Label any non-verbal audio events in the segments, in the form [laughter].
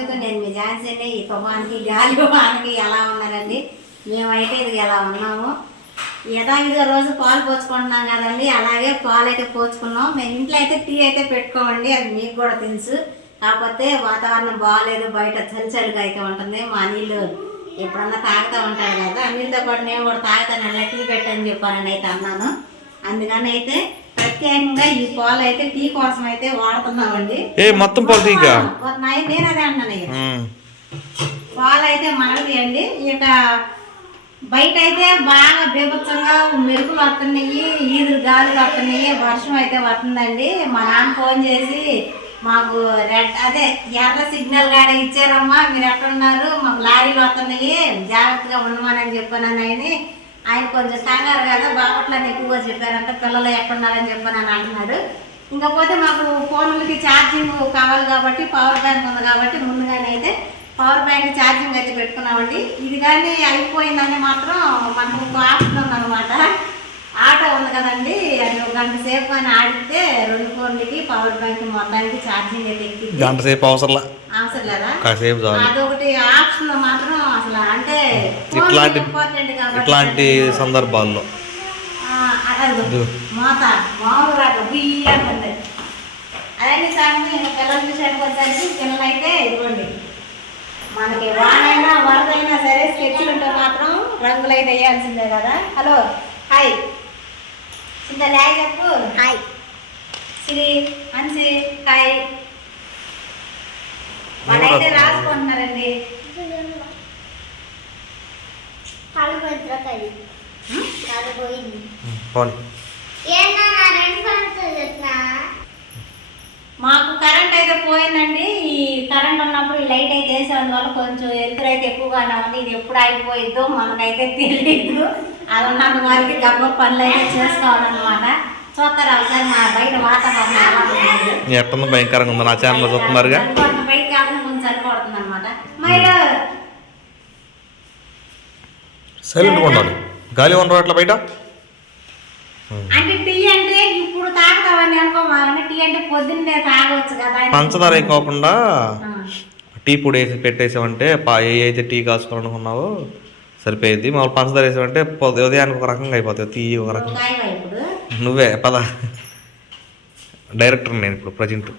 చూద్దాం నేను మీ ఝాన్సీని ఈ తుఫాన్కి గాలి వానకి ఎలా ఉన్నారండి? మేమైతే ఇది ఎలా ఉన్నాము? యథావిధిగా రోజు పాలు పోచుకుంటున్నాం కదండి. అలాగే పాలు అయితే పోచుకున్నాం మేము ఇంట్లో అయితే టీ అయితే పెట్టుకోమండి. అది మీకు కూడా తెలుసు. కాకపోతే వాతావరణం బాగాలేదు. బయట చలి చలిగా అయితే ఉంటుంది. మా నీళ్ళు ఎప్పుడన్నా తాగుతూ ఉంటారు కదా. నీళ్ళతో పాటు నేను కూడా తాగుతాను. అలా టీ పెట్టని చెప్పానని అయితే అన్నాను. అందుకని అయితే ప్రత్యేకంగా ఈ పాలు అయితే టీ కోసం అయితే వాడుతున్నామండి. ఏ మొత్తం పాలు టీకా నై- నేను అదే అన్నాను. పాలు అయితే మనది అండి. ఇక బయట అయితే బాగా బీభత్సంగా మెరుపులు వస్తున్నాయి ఈదురు గాలి వస్తున్నాయి వర్షం అయితే వస్తుందండి. మా నాన్న ఫోన్ చేసి మాకు రెడ్ అదే ఎర్ర సిగ్నల్ గాడ ఇచ్చారమ్మా మీరు ఎక్కడున్నారు మాకు లారీలు వస్తున్నాయి జాగ్రత్తగా ఉండమని చెప్పాను ఆయన ఆయన కొంచెం కంగారు కదా బాపట్లని ఎక్కువగా చెప్పారంట పిల్లలు ఎక్కడున్నారని చెప్పని అని అంటున్నాడు ఇంకపోతే మాకు ఫోన్లకి ఛార్జింగ్ కావాలి కాబట్టి పవర్ బ్యాంక్ ఉంది కాబట్టి ముందుగానే అయితే పవర్ బ్యాంక్ ఛార్జింగ్ అయితే పెట్టుకున్నామండి. ఇది కానీ అయిపోయిందని మాత్రం మనకు ఇంకో ఆప్షన్ ఉందన్నమాట. ఆటో ఉంది కదండి అది ఒక గంట సేపు అని ఆడితే రెండు ఫోన్లకి పవర్ బ్యాంక్ మొత్తానికి ఛార్జింగ్ అయితే ఎక్కింది. గంట సేపు అవసరంలా అవసరం లేదా? కాసేపు అదొకటి ఆప్షన్ మాత్రం అసలు అంటే ఇట్లాంటి ఇట్లాంటి సందర్భాల్లో. మోత మామూలు రాక బియ్య అంటుంది అదే సంగతి ఇంకా పిల్లలు చూసానికి వచ్చేసరికి పిల్లలు అయితే ఇదిగోండి. మనకి వానైనా వరదైనా సరే స్కెచ్లు ఉంటే మాత్రం రంగులు అయితే వేయాల్సిందే కదా. Hello hi. చింత హాయ్ చెప్పు. హాయ్ శ్రీ అన్సి హాయ్ వాళ్ళైతే రాసుకుంటున్నారండి. పోనీ. ఏనా నా రెండు ఫ్రెండ్స్ చెప్తున్నా మాకు కరెంట్ అయితే పోయిందండి. ఈ కరెంట్ ఉన్నప్పుడు ఈ లైట్ అయితే వేసేందువల్ల కొంచెం ఎదురు అయితే ఎక్కువగానే ఉంది. ఇది ఎప్పుడు అయిపోయిద్దో మనకైతే తెలియదు అది ఉన్నంత వరకు గబ్బ పనులు అయితే చేసుకోవాలన్నమాట. చూస్తారా ఒకసారి మా బయట వాతావరణం ఎట్టుందో భయంకరంగా ఉంది. నా ఛానల్లో చూస్తున్నారుగా? సరిపడుతుంది, బయటికి వెళ్ళడం కొంచెం సరిపడుతుంది అనమాట మరి సైలెంట్గా ఉండాలి. గాలి ఉండరు అట్లా బయట? అంటే పొద్దున్నే తాగొచ్చు కదా. పంచదార వేయకోకుండా ఆ. టీ పొడి వేసి పెట్టేసామంటే ఏ అయితే టీ కాసుకోవాలనుకున్నావో సరిపోయేది. మామూలు పంచదార వేసామంటే ఉదయానికి ఒక రకంగా అయిపోతుంది టీ ఒక ఇప్పుడు? నువ్వే పద. డైరెక్టర్ నేను ఇప్పుడు ప్రజెంట్.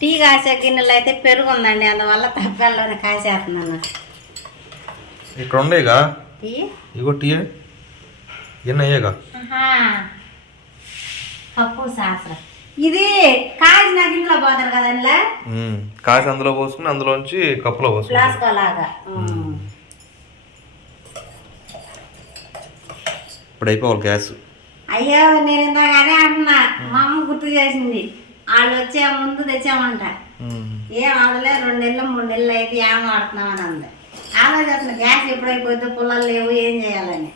టీ కాసే గిన్నెలు అయితే పెరుగు ఉందండి అందువల్ల తప్పల్లోనే కాసేస్తున్నాను. ఇక్కడ ఉండేగా? టీ? ఇగో టీ ఎన్ని అయ్యేగా ఆహా. పప్పు శాస్త్రం ఇది కాసిన గిన్నెలో పోతారు కదండి. కాసి అందులో పోసుకుని అందులోంచి కప్పులో పోసుకుని ఫ్లాస్క్ లాగా. ఇప్పుడు అయిపోవాలి గ్యాస్. అయ్యో నేను ఇందాక అదే అంటున్నా. మా అమ్మ గుర్తు చేసింది. వాళ్ళు వచ్చే ముందు తెచ్చామంట. ఏం అవలే రెండు నెలలు మూడు నెలలు అయితే ఏం వాడుతున్నామని అంది. ఆలోచిస్తున్నా గ్యాస్ ఎప్పుడైపోద్దో పుల్లలు లేవు ఏం చేయాలని.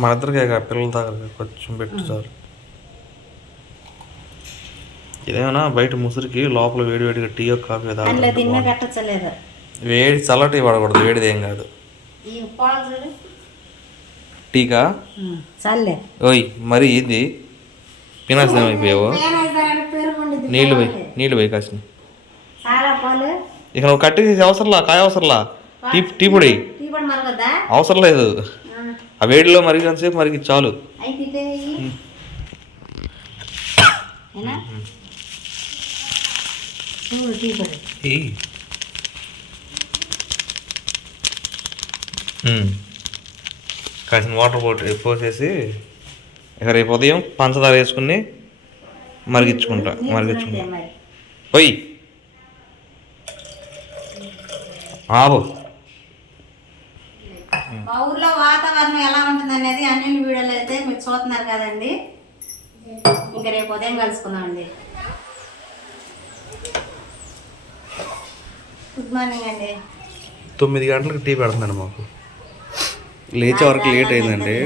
మన ఇద్దరికే కాదు, పిల్లలు తాగరు కొంచెం పెట్టు చాలు. ఇదేమన్నా బయట ముసురికి లోపల వేడి వేడిగా టీ కాఫీ వేడి చల్లటి పడకూడదు వేడిది ఏం కాదు. టీకా? ఓయ్ మరి ఇది పినాశనం అయిపోయావు? నీళ్ళు పోయి. నీళ్ళు పోయి కాసిన. ఇక నువ్వు కట్టేసి అవసరంలా? కాయ అవసరంలా? టీ టీ పొడి? అవసరం లేదు. ఆ వేడిలో మరిగినంతసేపు మరిగి చాలు. కాసిన వాటర్ పోటీ పోసేసి ఇక రేపు ఉదయం పంచదార వేసుకుని మరిగించుకుంటా మరిగించుకుంటా. మరి. పోయి ఆబు మా ఊర్లో వాతావరణం ఎలా ఉంటుంది అనేది అన్ని వీడియోలు అయితే మీరు చూస్తున్నారు కదండి. ఇంకా రేపు ఉదయం కలుసుకుందామండి. గుడ్ మార్నింగ్ అండి. తొమ్మిది గంటలకు టీ పెడుతున్నాను మాకు. లేచే వరకు లేట్ అయిందండి.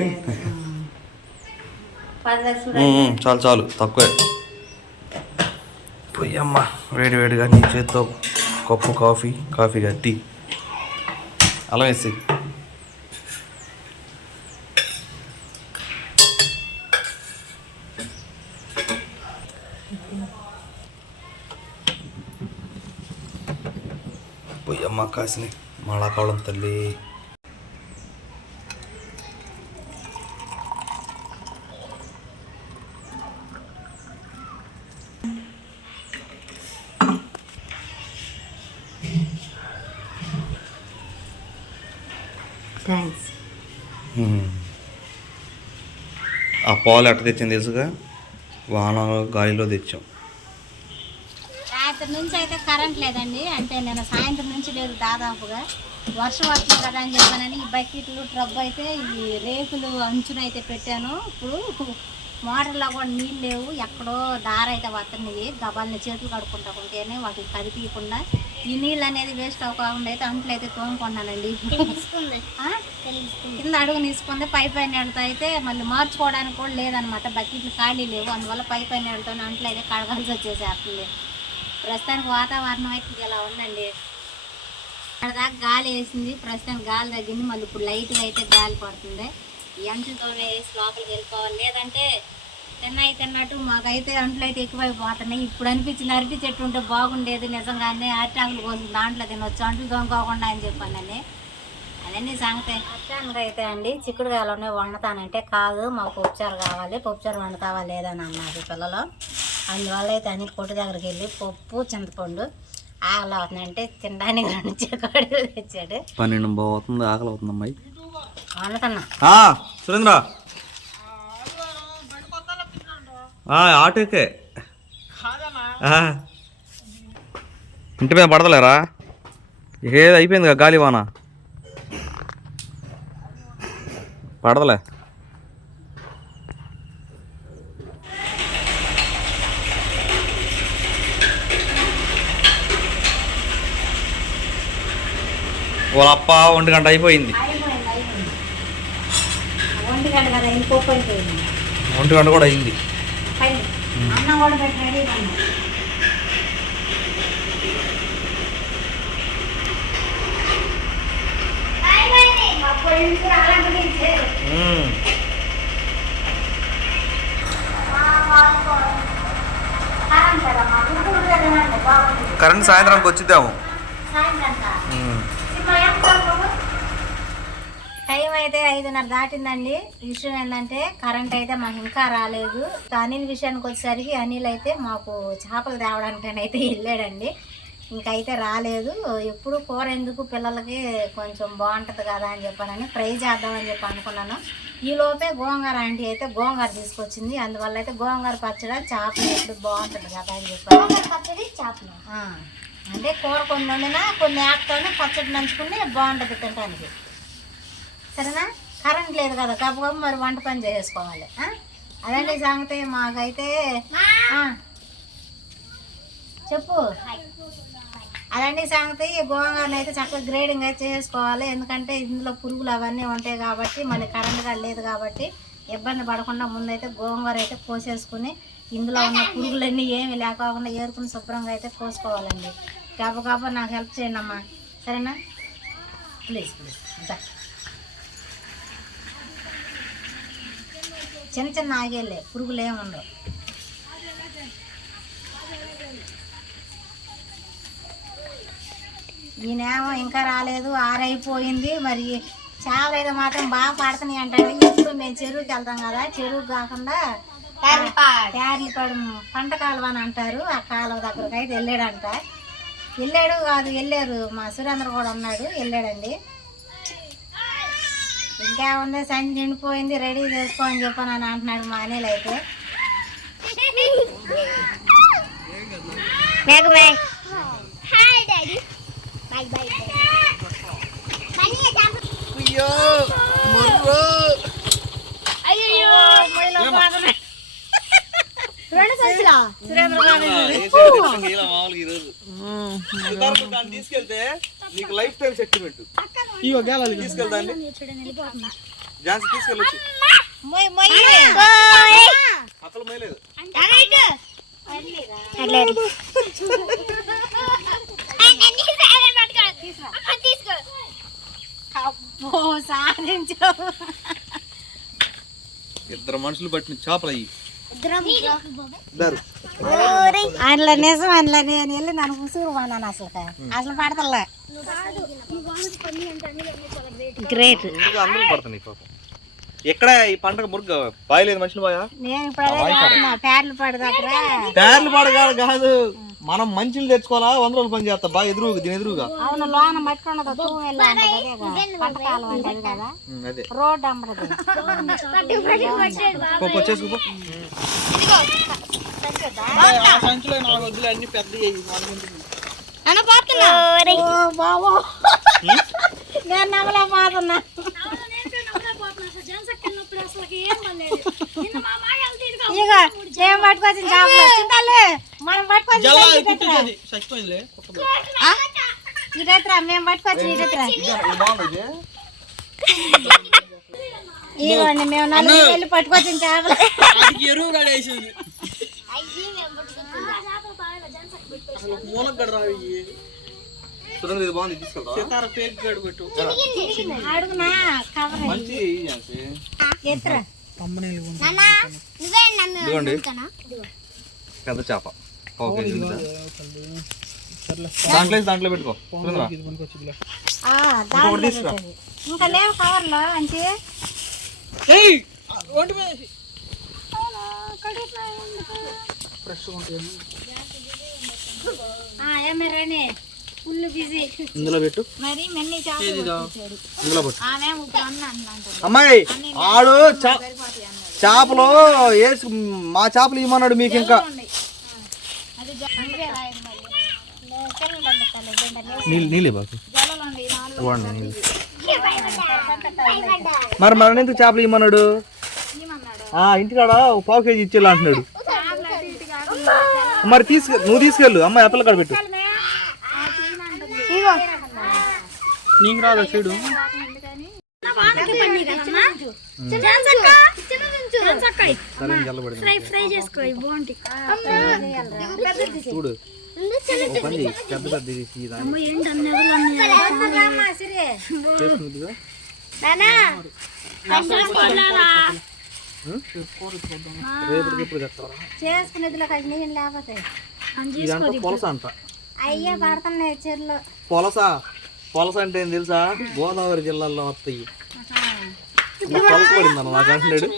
చాలు చాలు తక్కువే. పొయ్యమ్మ వేడి వేడిగా నీ చేత్తో కప్పు కాఫీ కాఫీగా టీ. అలా వేసి. పొయ్యమ్మ కాసిని మాళాకాలం తల్లి. ఆ పాలు ఎట్ట తెచ్చింది తెలుసుగా వాన గాలిలో తెచ్చాం రాత్రి నుంచి అయితే కరెంట్ లేదండి. అంటే నేను సాయంత్రం నుంచి లేదు దాదాపుగా. వర్షం వస్తుంది కదా అని చెప్పానని ఈ బకెట్లు ట్రబ్ అయితే ఈ రేకులు అంచున అయితే పెట్టాను. ఇప్పుడు మోటార్లో కూడా నీళ్ళు లేవు. ఎక్కడో దార అయితే వస్తున్నాయి గబాల్ని చేతులు కడుక్కుంటా ఉంటేనే వాటికి కదిపీయకుండా ఈ నీళ్ళు అనేది వేస్ట్ అవ్వకుండా అయితే అంట్లు అయితే తోముకున్నానండి కింద అడుగు తీసుకుంది. పై పైన నీళ్ళతో అయితే మళ్ళీ మార్చుకోవడానికి కూడా లేదనమాట బకెట్లు ఖాళీ లేవు. అందువల్ల పై పైన నీళ్ళతో అంట్లు అయితే కడగాల్సి వచ్చేసేస్తుంది. ప్రస్తుతానికి వాతావరణం అయితే ఇలా ఉందండి. అక్కడ దాకా గాలి వేసింది. ప్రస్తుతానికి గాలి తగ్గింది. మళ్ళీ ఇప్పుడు లైట్గా అయితే గాలి పడుతుంది. ఈ వేసి లోపలికి వెళ్ళిపోవాలి. లేదంటే తిన్నాయి తిన్నట్టు మాకైతే అంట్లు అయితే ఎక్కువైపోతున్నాయి. ఇప్పుడు అనిపించింది అరటి చెట్టు ఉంటే బాగుండేది నిజంగానే. అరటాకుల కోసం దాంట్లో తినొచ్చు. అంట్లు దొంగకోకుండా అని చెప్పానని అదన్నీ సంగతి. వచ్చాను అయితే అండి చిక్కుడుకాయలోనే వండుతానంటే కాదు మాకు పప్పుచారు కావాలి. పప్పుచారు వండుతావా లేదని అన్నారు పిల్లలు. అందువల్ల అయితే అన్ని కొట్టు దగ్గరికి వెళ్ళి పప్పు చింతపండు ఆకలి అవుతుందంటే తినడానికి రెండు చిక్కుడు తెచ్చాడు. పన్నెండు బాగుతుంది ఆకలి అవుతుంది అమ్మాయి వండుతున్నా సురేంద్ర. ఆటోకే. ఇంటి మీద పడతలేరా? ఏది అయిపోయింది కదా గాలి వాళ్ళప్ప ఒంటి గంట అయిపోయింది. ఒంటి గంట కూడా అయింది. కరెంట్ సాయంత్రానికి వచ్చిద్దాము టైం అయితే ఐదున్నర దాటిందండి. విషయం ఏంటంటే కరెంట్ అయితే మాకు ఇంకా రాలేదు. అనిల్ విషయానికి వచ్చేసరికి అనిల్ అయితే మాకు చేపలు తేవడానికి అయితే వెళ్ళాడండి. ఇంకైతే రాలేదు. ఎప్పుడు కూర ఎందుకు పిల్లలకి కొంచెం బాగుంటుంది కదా అని చెప్పానని ఫ్రై చేద్దామని చెప్పి అనుకున్నాను. ఈ లోపే గోంగూర ఆంటీ అయితే గోంగూర తీసుకొచ్చింది. అందువల్ల అయితే గోంగూర పచ్చడి చేపలు ఎప్పుడు బాగుంటుంది కదా అని చెప్పాను. పచ్చడి చేపలు? అంటే కూర కొన్ని వండినా కొన్ని ఆకుతోనే పచ్చడి నంచుకుని బాగుంటుంది తినడానికి సరేనా? కరెంట్ లేదు కదా కాబట్టి మరి వంట పని చేసుకోవాలి. ఆ? అదండి సంగతి మాకైతే చెప్పు. అదండి సంగతి గోంగూరను అయితే చక్కగా గ్రేడింగ్ అయితే చేసుకోవాలి. ఎందుకంటే ఇందులో పురుగులు అవన్నీ ఉంటాయి కాబట్టి మళ్ళీ కరెంట్ కూడా లేదు కాబట్టి ఇబ్బంది పడకుండా ముందైతే గోంగూర అయితే కోసేసుకుని ఇందులో ఉన్న పురుగులన్నీ ఏమి లేకోకుండా ఏరుకుని శుభ్రంగా అయితే కోసుకోవాలండి. కాపు కాపు నాకు హెల్ప్ చేయండి అమ్మా సరేనా ప్లీజ్ ప్లీజ్ చిన్న చిన్న ఆగేలే పురుగులు ఏమి ఉండవు. ఈయనేమో ఇంకా రాలేదు ఆరైపోయింది. మరి చేపలు అయితే మాత్రం బాగా పడుతున్నాయి అంటే ఇప్పుడు మేము చెరువుకి వెళ్తాం కదా చెరువు కాకుండా ప్యార్లపాడు. పంట కాలువ అని అంటారు. ఆ కాలువ దగ్గరకు అయితే వెళ్ళాడంట. వెళ్ళాడు కాదు వెళ్ళారు మా సురేంద్ర కూడా ఉన్నాడు వెళ్ళాడండి. ఇంకేముంది సంచి నిండిపోయింది రెడీ చేసుకో అని చెప్పని అని అంటున్నాడు మా అనిల్ అయితే. తీసుకెళ్తే నీకు లైఫ్ టైం సెటిల్మెంట్ తీసుకెళ్తాండి ఝాన్సీ తీసుకెళ్ళొచ్చు మొయ్ మొయ్. అసలు మేలేదు తీసుకో అబ్బో సాధించావు ఇద్దరు మనుషులు పట్టిన చేపలు అయ్యి అందులో నిజం అందులో నేను వెళ్ళి నన్ను ముసుగురు అన్నాను అసలు అసలు పడతలే. గ్రేట్ అందరూ పడుతున్నాయి పాపం. ఎక్కడ ఈ పంటకు మురుగ్గ బాయలేదు మనుషులు బాయా? నేను పేర్లు పడగాడు కాదు మనం మంచిలు తెచ్చుకోవాలా? వంద రోజులు పని చేస్తా. బాగా ఎదురుగా దీని ఎదురుగా. అవును లోన మట్టి ఉండదు తూ వెళ్ళి పంట కాలం అంటారు కదా. ఉమ్, అదే. రోడ్డు [laughs] అమ్మరది పో, పో, చేసుకో పో. ఓ బాబో [laughs] నేను నమ్మలేకపోతున్నా ఇగో ఏం పట్టుకొచ్చిన చేపలు చింతాలు మనం పట్టుకొచ్చి ఇటెత్రా మేము పట్టుకొచ్చి ఇటెత్రా ఇది బాగుంది ఇది. ఇగోండి మేము నలుగురు వెళ్ళి పట్టుకొచ్చిన చేపలు [laughs] చూడండి ఇది బాగుంది తీసుకెళ్తా. అడుగునా కవర్ మంచి ఇది. ఎత్తురా. నాన్న నువ్వే నన్ను ఇదిగోండి. నమ్ముతానా? పెద్ద చేప? దాంట్లో దాంట్లో పెట్టుకో. ఇంకా లేవు కవర్లో అంటే? రాని ఫుల్ బిజీ. ఇందులో పెట్టు. మరి మెన్ని చేపలు పట్టుకొచ్చాడు. ఇందులో పెట్టు. ఆమె ఇప్పుడు అన్న అంటుంది అమ్మాయి ఆడు చా- చేపలు వేసి మా చేపలు ఇమ్మన్నాడు మీకు ఇంకా. రాయదు మరి. లే- చెల్లెలు ఉంది తల్లి, బిడ్డ లేచి నీళ్ళు నీళ్ళే బాకు జల్లలు ఉంది, ఈ నాలుగు మరి మన ఎందుకు చేపలు ఇమ్మన్నాడు ఇంటికాడ పావు కేజీ ఇచ్చేలా అంటున్నాడు. మరి తీసుకె నువ్వు తీసుకెళ్ళు. అమ్మాయి అప్పల కాడ పెట్టు ఇగో నీకు రాదా చెడు. సరే జల్లబడి ఫ్రై చేసుకో ఇవి బాగుంటాయి చూడు. ఓ పని చెయ్యి. పెద్ద పెద్ద తీసి దాన్ని ఏంటి అన్ని ఎదలు ఉన్నాయి రామ్మా, సిరి. చేసుకున్నదిగా రేపటికి ఎప్పుడు తెస్తావరా చేసుకునేదిలో కలిసి నీళ్ళు లేకపోతే పొలస అంట. అయ్యే పడుతున్నాయి చెర్లు. పొలస. పొలస అంటే ఏం తెలుసా? గోదావరి జిల్లాల్లో వస్తాయి. పొలస పడింది అన్న నాకు అంటున్నాడు.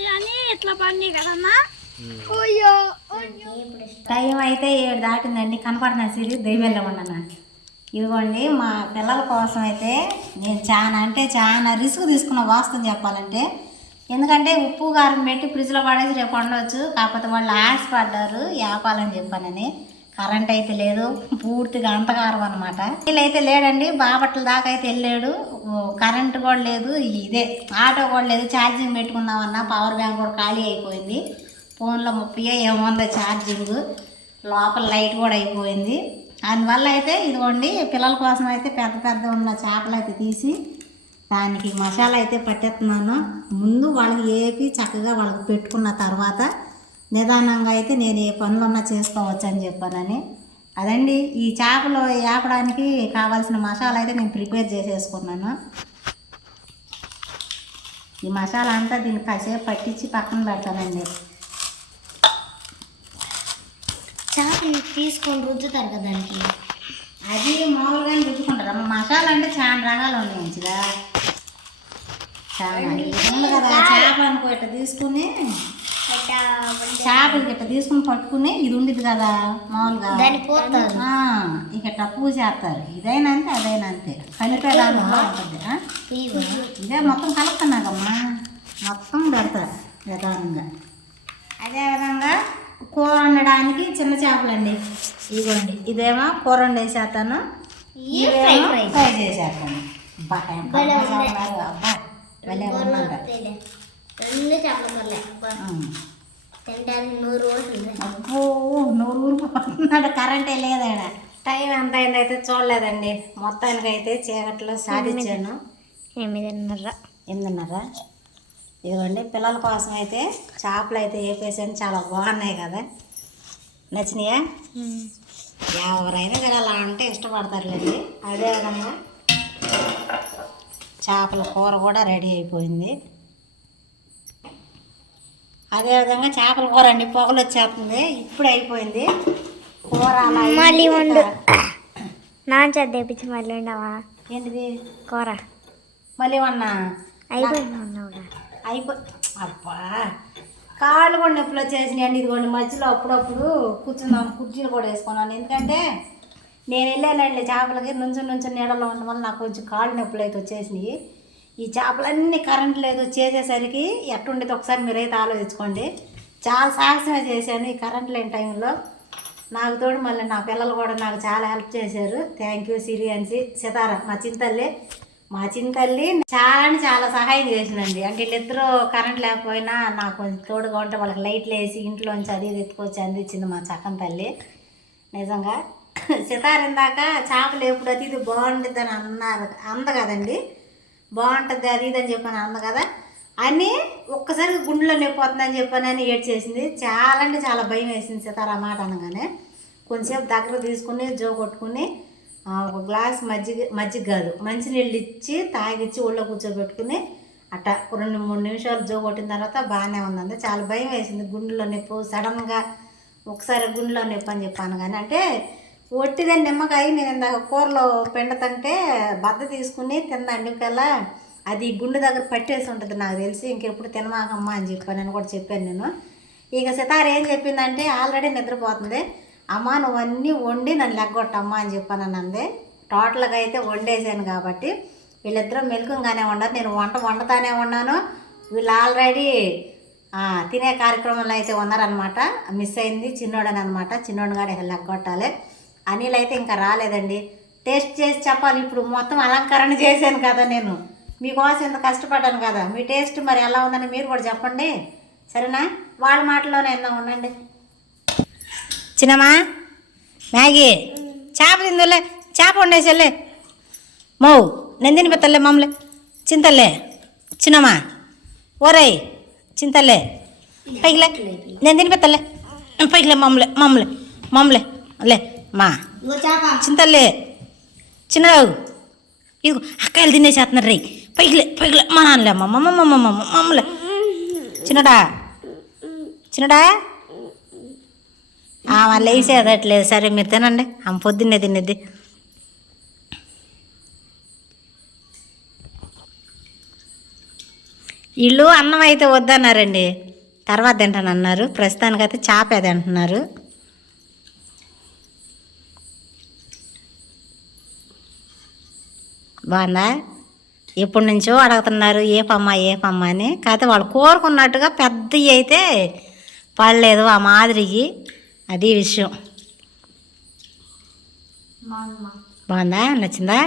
టైం అయితే ఏడు దాటిందండి కనపడుతున్నా సిరి దైవెళ్ళ ఉండను ఇదిగోండి మా పిల్లల కోసం అయితే నేను చాలా అంటే చాలా రిస్క్ తీసుకున్న వాస్తవం చెప్పాలంటే. ఎందుకంటే ఉప్పు కారం పెట్టి ఫ్రిడ్జ్లో పడేసి రేపు వండవచ్చు కాకపోతే వాళ్ళు ఆశపడ్డారు ఆపాలని చెప్పానని. కరెంట్ అయితే లేదు పూర్తిగా అంతకారం అనమాట వీళ్ళైతే లేడండి బాపట్ల దాకా అయితే వెళ్ళాడు. కరెంట్ కూడా లేదు ఇదే ఆటో కూడా లేదు ఛార్జింగ్ పెట్టుకుందామన్నా పవర్ బ్యాంక్ కూడా ఖాళీ అయిపోయింది. ఫోన్లో ముప్పై ఏముందో ఛార్జింగ్ లోపల లైట్ కూడా అయిపోయింది. అందువల్ల అయితే ఇదిగోండి పిల్లల కోసం అయితే పెద్ద పెద్ద ఉన్న చేపలు అయితే తీసి దానికి మసాలా అయితే పట్టేస్తున్నాను. ముందు వాళ్ళకి ఏపి చక్కగా వాళ్ళకి పెట్టుకున్న తర్వాత నిదానంగా అయితే నేను ఏ పనులున్నా చేసుకోవచ్చు అని చెప్పానని. అదండి ఈ చేపలు వేపడానికి కావాల్సిన మసాలా అయితే నేను ప్రిపేర్ చేసేసుకున్నాను. ఈ మసాలా అంతా దీన్ని కాసేపు పట్టించి పక్కన పెడతానండి. చేపలు తీసుకొని రుద్దుతారు కదా దానికి అది మామూలుగా రుచుకుంటారు అమ్మ మసాలా అంటే చాలా రకాలు ఉన్నాయి మంచిగా చాలా కదా చేప అనుకో తీసుకుని చేపలు ఇట్ట తీసుకుని పట్టుకుని ఇది ఉండేది కదా మామూలుగా. ఇక పూజ చేస్తారు. ఇదైనా అంతే అదైనా అంతే. కలిపేదాన్ని ఆ? ఇదే మొత్తం కలుపుతున్నాకమ్మా మొత్తం పెడతా విధానంగా అదేవిధంగా కూర వండడానికి చిన్న చేపలండి. ఇదిగోండి ఇదేమో కూర వండేసేస్తాను. ఫ్రై చేసేస్తాను. అబ్బా. అబ్బా భలే ఉందంట. రెండు చేపల. తినడానికి నూరు రోజులు అబ్బో నూరు ఊరిపోతున్నాడు కరెంటే లేదాడ టైం ఎంత అయింది అయితే చూడలేదండి. మొత్తానికి అయితే చీకట్లో సాధించాను. ఎనిమిదిన్నర. ఎనిమిదిన్నర. ఇదిగోండి పిల్లల కోసం అయితే చేపలు అయితే వేపేసాను. చాలా బాగున్నాయి కదా. నచ్చినాయా? ఎవరైనా సరే అలా అంటే ఇష్టపడతారులేండి. అదేవిధంగా చేపల కూర కూడా రెడీ అయిపోయింది. అదేవిధంగా చేపల కూర అండి. పొగలు వచ్చేస్తుంది. ఇప్పుడు అయిపోయింది. కూర. మళ్ళీ వండు. నాన్న చేత తెప్పించి మళ్ళీ ఉండవా ఏంటిది? కూర. మళ్ళీ ఏమన్నా అయిపోయింది అయిపో అబ్బా! కాళ్ళు కూడా నొప్పులు వచ్చేసినాయండి. ఇదిగోండి మధ్యలో అప్పుడప్పుడు కూర్చున్నాను కుర్చీలు కూడా వేసుకున్నాను. ఎందుకంటే నేను వెళ్ళానండి చేపలకి. నుంచుని నుంచుని నీడలో ఉండడం వల్ల నాకు కొంచెం కాళ్ళు నొప్పులు అయితే వచ్చేసినాయి. ఈ చేపలన్నీ కరెంట్ లేదు చేసేసరికి ఎట్టుండేది ఒకసారి మీరైతే ఆలోచించుకోండి. చాలా సాహసమే చేశాను ఈ కరెంట్ లేని టైంలో నాకు తోడు మళ్ళీ నా పిల్లలు కూడా నాకు చాలా హెల్ప్ చేశారు. థ్యాంక్ యూ సిరి అని సితార మా చింతల్లి. మా చింతల్లి చాలా చాలా సహాయం చేసిందండి. అంటే వీళ్ళిద్దరూ కరెంట్ లేకపోయినా నాకు కొంచెం తోడుగా ఉంటే వాళ్ళకి లైట్లు వేసి ఇంట్లోంచి అది ఇది ఎత్తుకొచ్చి అందించింది మా చక్కని తల్లి. నిజంగా. [laughs] సితార ఇందాక చేపలు ఎప్పుడు అతిథి బాగుంటుంది అని అన్నారు అంద కదండి. బాగుంటుంది అది ఇది అని చెప్పాను అంద కదా. అని ఒక్కసారి గుండెలో నొప్పి వస్తుందని చెప్పానని ఏడ్ చేసింది చాలా అంటే చాలా భయం వేసింది సీతారా మాట అనగానే. కొంచెంసేపు దగ్గర తీసుకుని జో కొట్టుకుని ఒక గ్లాస్ మజ్జిగ మజ్జిగ కాదు మంచినీళ్ళు ఇచ్చి తాగిచ్చి ఒళ్ళో కూర్చోబెట్టుకుని అట్ట రెండు మూడు నిమిషాలు జో కొట్టిన తర్వాత బాగానే ఉందండి. చాలా భయం వేసింది గుండెలో నొప్పి. సడన్గా ఒకసారి గుండెలో నొప్పి అని చెప్పాను కానీ అంటే ఒట్టిదని నిమ్మకాయ నేను ఇందాక కూరలో పెండతంటే బద్ద తీసుకుని తిందండి కల్లా అది గుండె దగ్గర పట్టేసి ఉంటుంది నాకు తెలిసి ఇంకెప్పుడు తినమాకమ్మా అని చెప్పాను నేను కూడా చెప్పాను నేను. ఇక సితార ఏం చెప్పిందంటే ఆల్రెడీ నిద్రపోతుంది. అమ్మ నువ్వన్నీ వండి నన్ను లెగ్గొట్టమ్మా అని చెప్పాను అంది. టోటల్గా అయితే వండేసాను కాబట్టి వీళ్ళిద్దరూ మెలకంగానే ఉండరు నేను వంట వండుతానే ఉన్నాను. వీళ్ళు ఆల్రెడీ తినే కార్యక్రమంలో అయితే ఉన్నారనమాట మిస్ అయింది చిన్నోడని అనమాట చిన్నోడు కాడ లెగ్గొట్టాలి. అనిల్ అయితే ఇంకా రాలేదండి. టేస్ట్ చేసి చెప్పాలి ఇప్పుడు మొత్తం అలంకరణ చేశాను కదా నేను. మీకోసం ఇంత కష్టపడ్డాను కదా. మీ టేస్ట్ మరి ఎలా ఉందని మీరు కూడా చెప్పండి. సరేనా? వాళ్ళ మాటలోనే ఎందా ఉండండి. చిన్నమ్మా మ్యాగీ. చేప తిందులే చేప వండేసలే. మౌ నేను తినిపెత్తలే మమ్మలే చింతలే. చిన్నమ్మా ఓరై చింతలే. పైకిలే. నేను తినిపెత్తలే పైకిలే మమ్మలే మమ్మలే మమ్మలే లే. మా. చింతలే చిన్నరావు. ఇదిగో అక్కాయలు తినేసేస్తున్నారు రే పైకిలే పైకిలే. మా నాన్నలే అమ్మ మమ్మ మమ్మ మమ్మ మమ్మలే చిన్నడా. చిన్నడా. ఆమె లేచేదట్లేదు సరే మీరు తినండి. ఆమె పొద్దున్నే తినేది. వీళ్ళు అన్నం అయితే వద్దన్నారండి. తర్వాత తింటానన్నారు. ప్రస్తుతానికైతే చేప అది అంటున్నారు బాగుందా? ఎప్పటి నుంచో అడుగుతున్నారు ఏ పమ్మ ఏ పమ్మ అని. కాకపోతే వాళ్ళు కోరుకున్నట్టుగా పెద్దవి అయితే పడలేదు ఆ మాదిరికి. అది విషయం. బాగుందా? నచ్చిందా?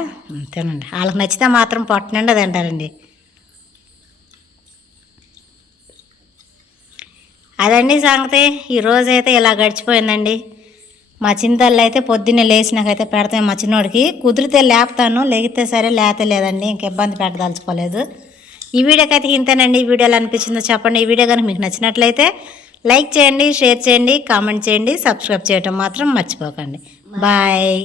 తినండి. వాళ్ళకి నచ్చితే మాత్రం పొట్ట నిండా తింటారండి. అదండి సంగతి. ఈరోజైతే ఇలా గడిచిపోయిందండి. మా చింతల్లో అయితే పొద్దున్నే లేచినాకైతే పెడతాను మా చిన్నోడికి కుదిరితే లేపుతాను లేగితే సరే లేతే లేదండి ఇంక ఇబ్బంది పెట్టదలుచుకోలేదు. ఈ వీడియోకి అయితే ఇంతేనండి. ఈ వీడియోలో అనిపించిందో చెప్పండి. ఈ వీడియో కనుక మీకు నచ్చినట్లయితే లైక్ చేయండి షేర్ చేయండి కామెంట్ చేయండి సబ్స్క్రైబ్ చేయటం మాత్రం మర్చిపోకండి. బాయ్.